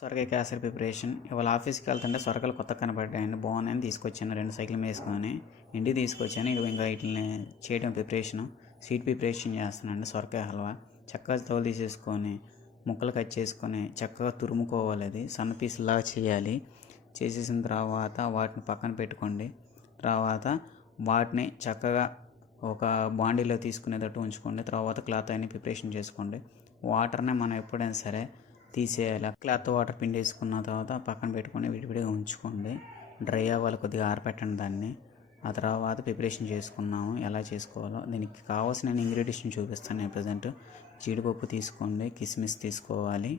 సొరకాయ కేసరి ప్రిపరేషన్. ఇవాళ ఆఫీస్కి వెళ్తుంటే సొరకాయలు కొత్త కనపడ్డాయండి, బాగున్నాయని తీసుకొచ్చాను. 2 సైకిల్ వేసుకొని ఇంటికి తీసుకొచ్చాను. ఇంకా వీటిని చేయడం స్వీట్ ప్రిపరేషన్ చేస్తున్నానండి. సొరకాయ హల్వా చక్కగా తోలు తీసేసుకొని ముక్కలు కట్ చేసుకొని చక్కగా తురుముకోవాలి. అది సన్న పీసులాగా చేయాలి. చేసేసిన తర్వాత వాటిని పక్కన పెట్టుకోండి. తర్వాత వాటిని చక్కగా ఒక బాండీలో తీసుకునేటట్టు ఉంచుకోండి. తర్వాత క్లాత్ అన్ని ప్రిపరేషన్ చేసుకోండి. వాటర్ని మనం ఎప్పుడైనా సరే తీసేయాలి. క్లాత్ వాటర్ పిండి వేసుకున్న తర్వాత పక్కన పెట్టుకొని విడివిడిగా ఉంచుకోండి. డ్రై అవ్వాలి, కొద్దిగా ఆరపెట్టండి దాన్ని. ఆ తర్వాత ప్రిపరేషన్ చేసుకున్నాము ఎలా చేసుకోవాలో. దీనికి కావాల్సిన ఇంగ్రీడియంట్స్ని చూపిస్తాను నేను ప్రజెంట్. జీడిపప్పు తీసుకోండి, కిస్మిస్ తీసుకోవాలి,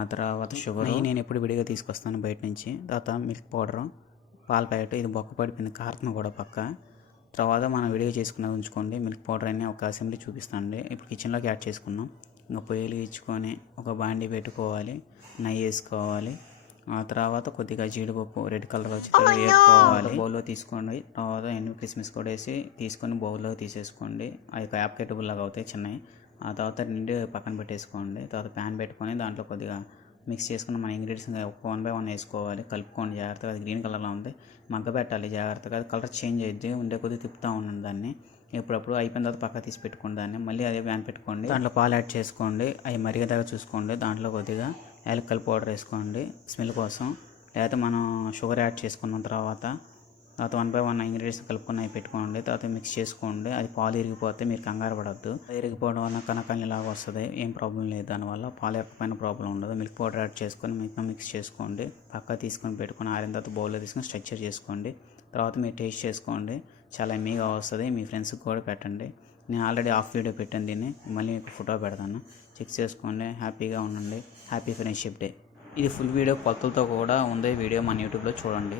ఆ తర్వాత షుగర్ నేను ఎప్పుడు విడిగా తీసుకొస్తాను బయట నుంచి. తర్వాత మిల్క్ పౌడరు, పాల ప్యాకెట్, ఇది బొక్క పడిపోయింది కారుతుంది కూడా పక్క. తర్వాత మనం విడిగా చేసుకున్నది ఉంచుకోండి. మిల్క్ పౌడర్ అన్నీ ఒక అసెంబ్లీ చూపిస్తానండి. ఇప్పుడు కిచెన్లోకి యాడ్ చేసుకున్నాం. ఇంకా పొయ్యిలు ఇచ్చుకొని ఒక బాండీ పెట్టుకోవాలి, నెయ్యి వేసుకోవాలి. ఆ తర్వాత కొద్దిగా జీడిపప్పు రెడ్ కలర్ వచ్చి వేసుకోవాలి. బౌల్లో తీసుకోండి. తర్వాత ఎన్ని కిస్మిస్ కూడా వేసి తీసుకొని బౌల్లో తీసేసుకోండి. అవి యాప్కెటబుల్ లాగా అవుతాయి చిన్నవి. ఆ తర్వాత నిండి పక్కన పెట్టేసుకోండి. తర్వాత ప్యాన్ పెట్టుకొని దాంట్లో కొద్దిగా మిక్స్ చేసుకుని మన ఇంగ్రీడియంట్స్ 1 by 1 వేసుకోవాలి. కలుపుకోండి జాగ్రత్తగా. అది గ్రీన్ కలర్లో ఉంది, మగ్గ పెట్టాలి జాగ్రత్తగా. అది కలర్ చేంజ్ అయ్యింది, ఉండే కొద్దిగా తిప్పుతూ ఉండండి దాన్ని. ఎప్పుడప్పుడు అయిపోయిన తర్వాత పక్క తీసి పెట్టుకోండి దాన్ని. మళ్ళీ అదే ప్యాన్ పెట్టుకోండి, దాంట్లో పాలు యాడ్ చేసుకోండి. అవి మరిగేదాకా చూసుకోండి. దాంట్లో కొద్దిగా యాలక్కల పౌడర్ వేసుకోండి స్మెల్ కోసం. లేకపోతే మనం షుగర్ యాడ్ చేసుకున్న తర్వాత 1 by 1 ఇంగ్రీడియంట్స్ కలుపుకొని అవి పెట్టుకోండి. తర్వాత మిక్స్ చేసుకోండి. అది పాలు ఇరిగిపోతే మీరు కంగారు పడద్దు. ఇరిగిపోవడం వల్ల కనకాలు ఇలాగ వస్తుంది, ఏం ప్రాబ్లం లేదు. దానివల్ల పాలు ఎరకపోయిన ప్రాబ్లం ఉండదు. మిల్క్ పౌడర్ యాడ్ చేసుకొని మిక్స్ చేసుకోండి. పక్క తీసుకొని పెట్టుకొని ఆరిన తర్వాత బౌల్లో తీసుకొని స్ట్రక్చర్ చేసుకోండి. తర్వాత మీరు టేస్ట్ చేసుకోండి, చాలా ఎమ్మీగా వస్తుంది. మీ ఫ్రెండ్స్కి కూడా పెట్టండి. నేను ఆల్రెడీ హాఫ్ వీడియో పెట్టాను దీన్ని, మళ్ళీ మీకు ఫోటో పెడతాను, చెక్ చేసుకోండి. హ్యాపీగా ఉండండి. Happy friendship day. ఇది ఫుల్ వీడియో కొలతలతో కూడా ఉంది. వీడియో మన యూట్యూబ్లో చూడండి.